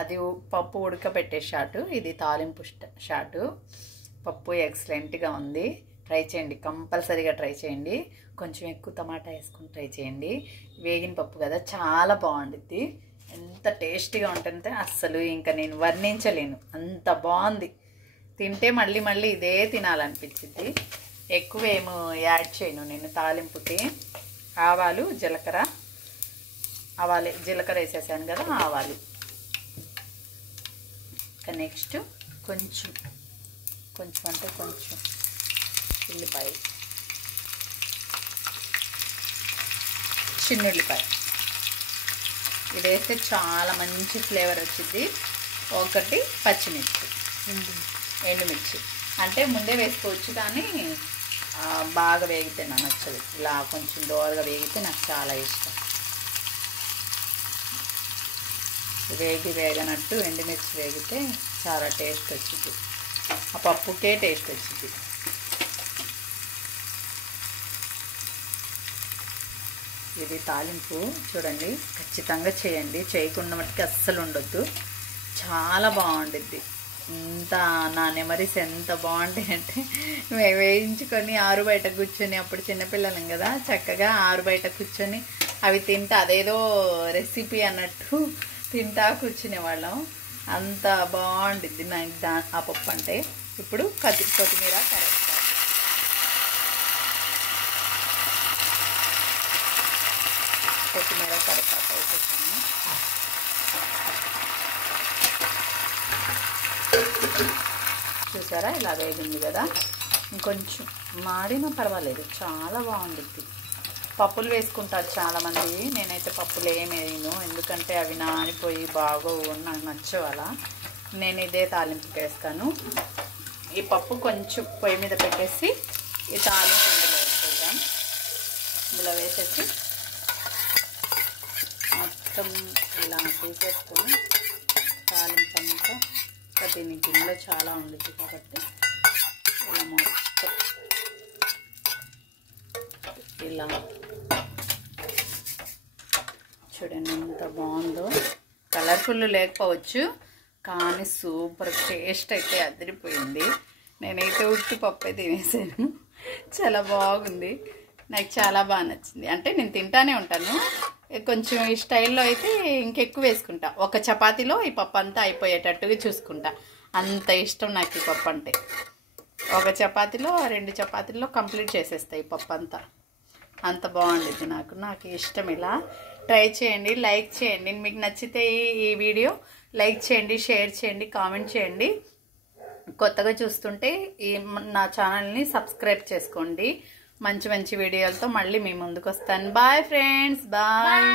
అది పప్పు ఉడకబెట్టే షాటు, ఇది తాలింపు షాటు. పప్పు ఎక్సలెంట్గా ఉంది. ట్రై చేయండి, కంపల్సరీగా ట్రై చేయండి. కొంచెం ఎక్కువ టమాటా వేసుకుని ట్రై చేయండి. వేగిన పప్పు కదా, చాలా బాగుండిద్ది. ఎంత టేస్టీగా ఉంటుందంటే అస్సలు ఇంకా నేను వర్ణించలేను, అంత బాగుంది. తింటే మళ్ళీ మళ్ళీ ఇదే తినాలనిపించింది. ఎక్కువ ఏమో యాడ్ చేయను నేను తాలింపుకి. ఆవాలు, జీలకర్ర, జీలకర్ర వేసేసాను కదా, ఆవాలు. ఇంకా నెక్స్ట్ కొంచెం అంటే కొంచెం ఉల్లిపాయ, చిన్న ఉల్లిపాయ ఇది వేస్తే చాలా మంచి ఫ్లేవర్ వచ్చింది. ఒకటి పచ్చిమిర్చి, ఎండుమిర్చి అంటే ముందే వేసుకోవచ్చు, కానీ బాగా వేగితే నాకు నచ్చదు. ఇలా కొంచెం దోరగా వేగితే నాకు చాలా ఇష్టం. వేగనట్టు ఎండుమిర్చి వేగితే చాలా టేస్ట్ వచ్చింది, ఆ పప్పుకే టేస్ట్ వచ్చింది. ఇది తాలింపు చూడండి, ఖచ్చితంగా చేయండి. చేయకుండా మట్టుకు అస్సలు ఉండొద్దు, చాలా బాగుండిద్ది. ఇంత నా మెమరీస్ ఎంత బాగుంటాయి అంటే, వేయించుకొని ఆరు బయట కూర్చొని, అప్పుడు చిన్నపిల్లలం కదా, చక్కగా ఆరు బయట కూర్చొని అవి తింటా, అదేదో రెసిపీ అన్నట్టు తింటా కూర్చునేవాళ్ళం. అంత బాగుండిద్ది నాకు ఆ పప్పు అంటే. ఇప్పుడు కొత్తిమీర, కరివేపాకు వేసేసాను. చూసారా ఇలా వేగింది కదా. ఇంకొంచెం మాడినా పర్వాలేదు, చాలా బాగుండిద్ది. పప్పులు వేసుకుంటారు చాలామంది, నేనైతే పప్పులు ఏమి వేయను, ఎందుకంటే అవి నానిపోయి బాగోవు, నాకు నచ్చవు అలా. నేను ఇదే తాలింపుకి వేస్తాను. ఈ పప్పు కొంచెం పొయ్యి మీద పెట్టేసి ఈ తాలింపు ఇందులో వేసేద్దాం. ఇందులో వేసేసి మొత్తం ఇలా తీసేసుకొని తాలింపు అంతా, దీని గిన్నెలో చాలా ఉండిద్ది కాబట్టి ఇలా మొత్తం ఇలా చూడండి ఎంత బాగుందో. కలర్ఫుల్ లేకపోవచ్చు, కానీ సూపర్ టేస్ట్ అయితే అదిరిపోయింది. నేనైతే ఉట్టి పప్పు అయితే తినేసాను, చాలా బాగుంది, నాకు చాలా బాగా నచ్చింది. అంటే నేను తింటానే ఉంటాను, కొంచెం ఈ స్టైల్లో అయితే ఇంకెక్కువ వేసుకుంటా. ఒక చపాతీలో ఈ పప్పు అంతా అయిపోయేటట్టుగా చూసుకుంటా, అంత ఇష్టం నాకు ఈ పప్పు అంటే. ఒక చపాతీలో 2 చపాతీల్లో కంప్లీట్ చేసేస్తాయి ఈ పప్పు అంతా, అంత బాగుండిద్ది. నాకు ఇష్టం. ఇలా ట్రై చేయండి, లైక్ చేయండి. మీకు నచ్చితే ఈ వీడియో లైక్ చేయండి, షేర్ చేయండి, కామెంట్ చేయండి. కొత్తగా చూస్తుంటే నా ఛానల్ని సబ్స్క్రైబ్ చేసుకోండి. మంచి మంచి వీడియోలతో మళ్ళీ మీ ముందుకు వస్తాను. Bye friends, bye.